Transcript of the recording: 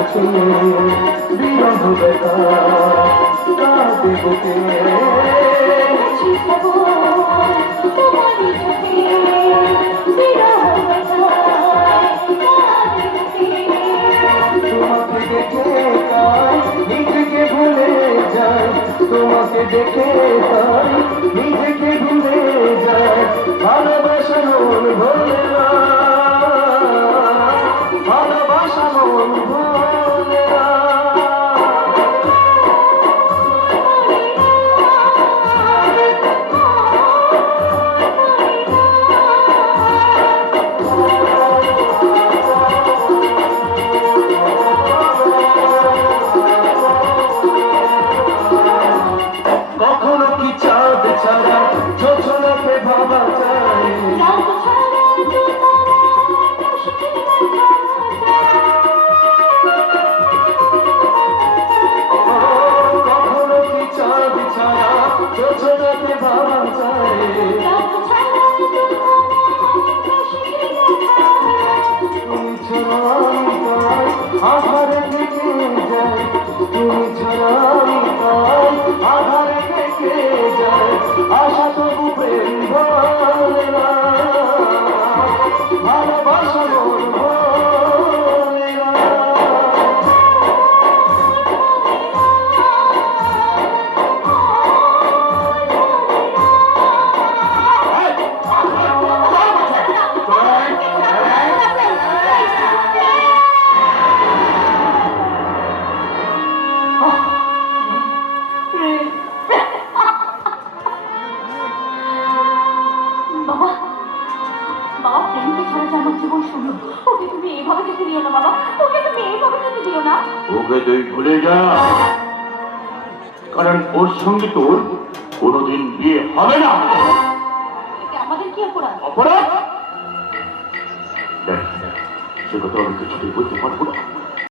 সুখে বিরহ ব্যথা কাঁদে বুকে তোমাকে দেখে তাই নিজেকে ভুলে যাই তোমাকে দেখে তাই নিজেকে ভুলে যাই ভালোবাসা মন ভোলে না ভালোবাসা মন ভোলে না কখনো কি চাঁদ ছাড়া ছোছনাকে ভাবা যায় কখনো কি চাঁদ ছাড়া ছোছনাকে ভাবা যায় তুমি ছড়াই তাই আধারে থেকে যায় তুমি ছড়াই তাই আধারে থেকে যায় আশা তবু প্রেম বলে না ভালোবাসা মন বলে না বাবা বাবা প্রেমকে ছাড়া যে আমার জীবন শুরু ওকে তুমি এইভাবে যেতে দিও না বাবা ওকে তুমি এইভাবে যেতে দিও না ওকে তুই ভুলে যা কারণ ওর সঙ্গে তোর কোনোদিন বিয়ে হবে না এতে আমাদের কি অপরাধ অপরাধ দেখ সে কথা আমি কিছুতেই বলতে পারবো না